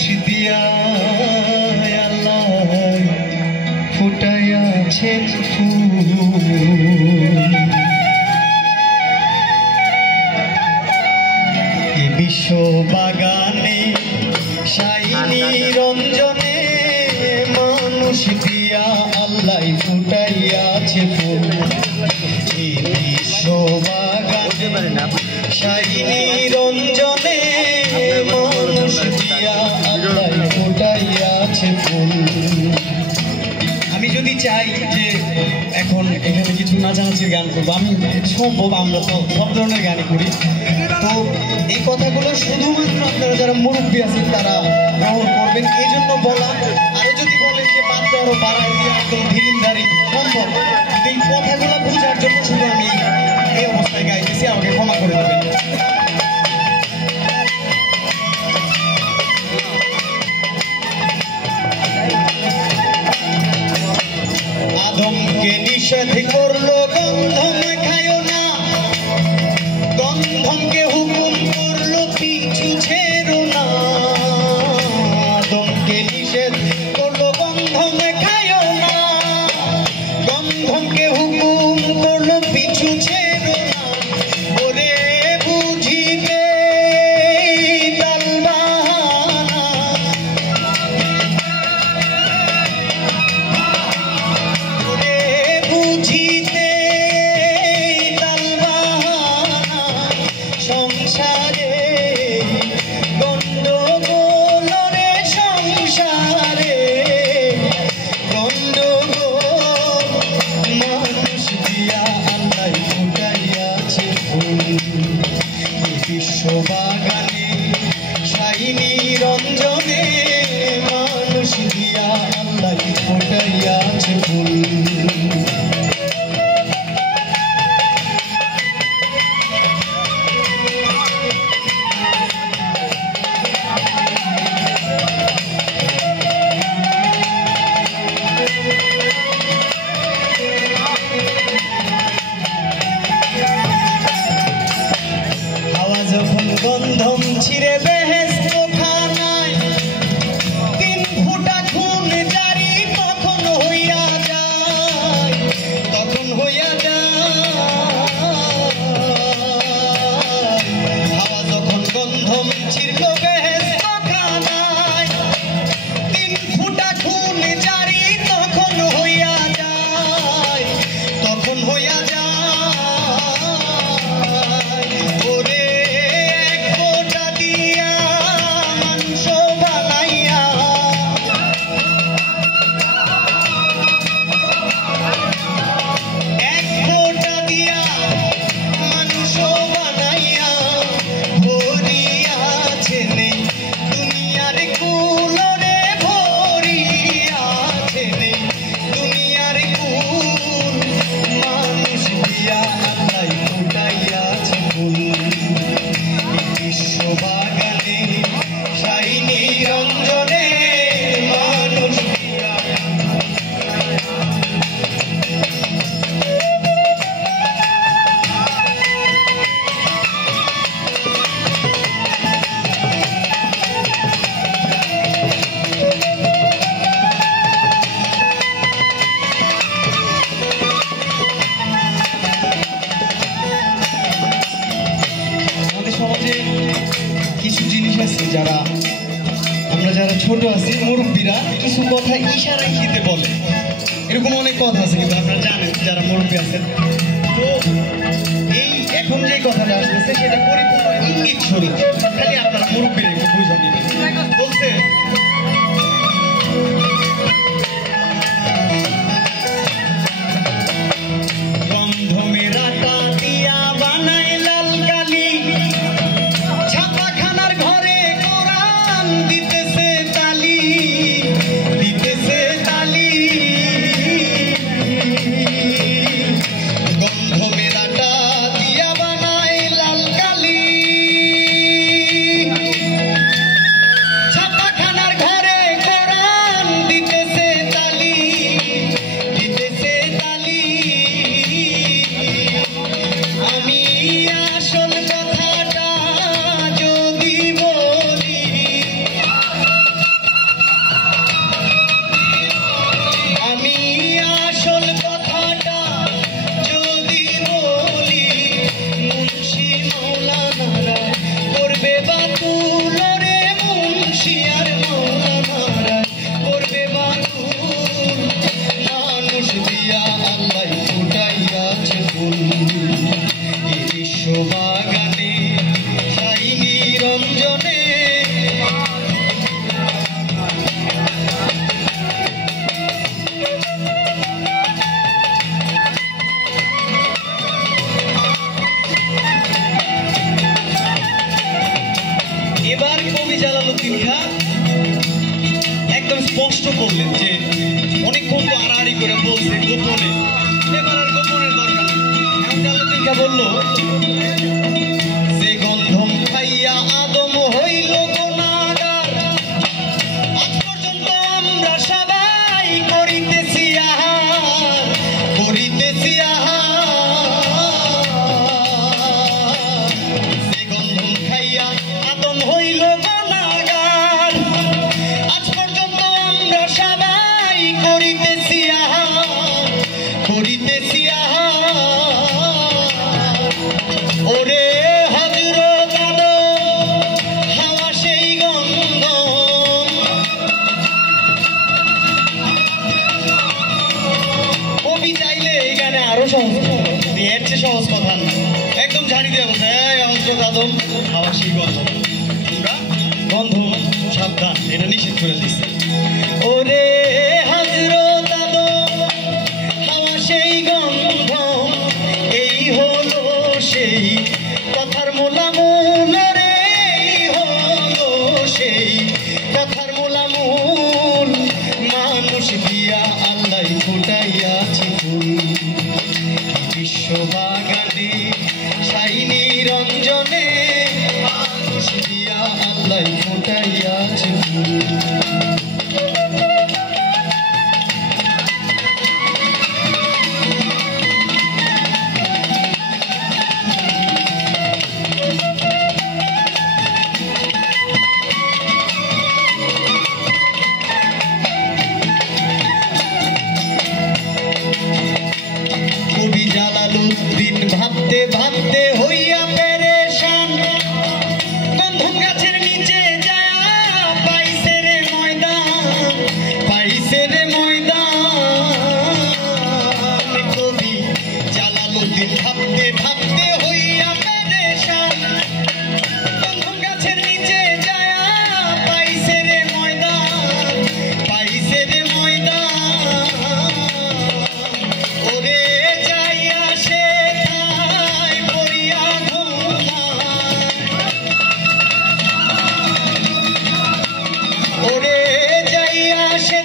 মানুষ দিয়া আল্লাহ ফুটাইয়াছেন ফুল এ বিশ্ব বাগানে শাইনি রঞ্জনে মানুষ দিয়া আল্লাহ ফুটাইয়াছে ফুল এ বিশ্ব বাগানে শাইনি রঞ্জনে মানুষ দিয়া আল্লাহ ফুটাইয়াছে ফুল। আমি যদি চাই যে এখন এখানে কিছু নাচানাচির গান করবো, আমি সম্ভব, আমরা তো সব ধরনের গানই করি, তো এই কথাগুলো শুধুমাত্র আপনারা যারা মুরব্বী আছেন তারা গ্রহণ করবেন, এই জন্য বলা। আরো যদি বলেন যে মাত্র আরো বাড়াই দিয়ে একদম ধীরিন্দারি সম্ভব, এই কথাগুলো বোঝার জন্য শুধু আমি এই অবস্থায় গাইতেছি, আমাকে ক্ষমা করে দেবেন। আদমকে নিষেধ করলো গন্ধম খায়ো না, গন্ধমকে হুকুম করলো পিছু ছেড়ো না। আদমকে নিষেধ করলো গন্ধম খায়ো না, গন্ধমকে হুকুম করলো পিছু ছেড়ো না। ওরে বুঝিতে তালবাহানা, ওরে বুঝিতে তালবাহানা, সংসারে গন্ডগোল রে সংসারে গন্ডগোল, মানুষ দিয়া আল্লাহ ফুটাইয়াছে ফুল এই বিশ্ব বাগানে শাইনি রঞ্জনে মানুষ দিয়া আল্লাহ ফুটাইয়াছে ফুল। হাওয়া যখন গন্ধম ছিঁড়ে বেহেশত খানায়, তিন ফুটা খুন জারি তখন হইয়া যায়, তখন হইয়া যায়। হাওয়া যখন গন্ধম ছিঁড়ল বেহেশত খানায়, তিন ফুটা খুন জারি তখন হইয়া যায়, তখন হইয়া যায়। ওরে এক ফোঁটা দিয়া মাংস বানাইয়া, এক ফোঁটা দিয়া মাংস বানাইয়া ভরিয়াছে নেই দুনিয়ার কুল রে, ভরিয়াছে নেই দুনিয়ার কুল, মানুষ দিয়া আল্লাহ ফুটাইয়াছে ফুল এই বিশ্ব বাগানে শাইনি রঞ্জনে মানুষ দিয়া। আমাদের সমাজে কিছু জিনিস আছে যারা আমরা যারা ছোট আছি মুরব্বীরা কিছু কথা ইশারায় খেতে বলে, এরকম অনেক কথা আছে, কিন্তু আপনারা জানেন যারা মুরব্বী আছেন। তো এই এখন যে কথাটা আসতেছে সেটা পরিপূর্ণ ইঙ্গিত স্বরূপ, খালি আপনারা মুরব্বীরা একটু বুঝে নিবেন। বলছে গন্ধমের আটা দিয়া বানায় লাল কালি, ছাপাখানার ঘরে কোরআন দিতেছে তালি, দিতেছে তালি। গন্ধমের আটা দিয়া বানায় লাল কালি, স্পষ্ট করলেন যে অনেকক্ষণ তো আড়াআড়ি করে বলছে গোপনে, এবার আর গোপনের দরকার নেই। এখন জালালউদ্দিন বলল যে গন্ধম খাইয়া আদম হইল গুনাহগার, আজ পর্যন্ত আমরা সবাই করিতেছি আহার, করিতেছি আহার। যে গন্ধম খাইয়া আদম হইল গুনাহগার, আজ পর্যন্ত আমরা সবাই করিতেছি আহার, করিতেছি আহার। ওরে হযরত আদম হাওয়া সেই গন্ধ, কবি চাইলে এই গানে আরো সহজ এর চেয়ে সহজ কথা না, একদম ঝাড়ি দিয়ে বলছে হযরত আদম হাওয়া সেই গন্ধ, তোমরা গন্ধ সাবধান, এটা নিষেধ করে দিচ্ছে। ওরে হযরত আদম হাওয়া সেই গন্ধ, এই হলো সেই কথার মূলামূল রে, এই হলো সেই কথার মূলামূল। মানুষ দিয়া আল্লাহ ফুটাইয়াছে ফুল, বিশ্ববাগানে সাই নিরঞ্জনে, মানুষ দিয়া আল্লাহ ফুটাইয়াছে ফুল। কবি জালালউদ্দিন ভাবতে ভাবতে হইয়া পেরেশান, গন্ধম গাছের নিচে যায় পাইছে রে ময়দান, পাইছে রে ময়দান। কবি জালালউদ্দিন ভাবতে ভাবতে হইয়া পেরেশান, গন্ধম গাছের নিচে যায় পাইছে রে ময়দান, পাইছে রে ময়দান। ওরে যাইয়া সে ঠাই পড়িয়া ঘুমায়, ওরে যাইয়া সে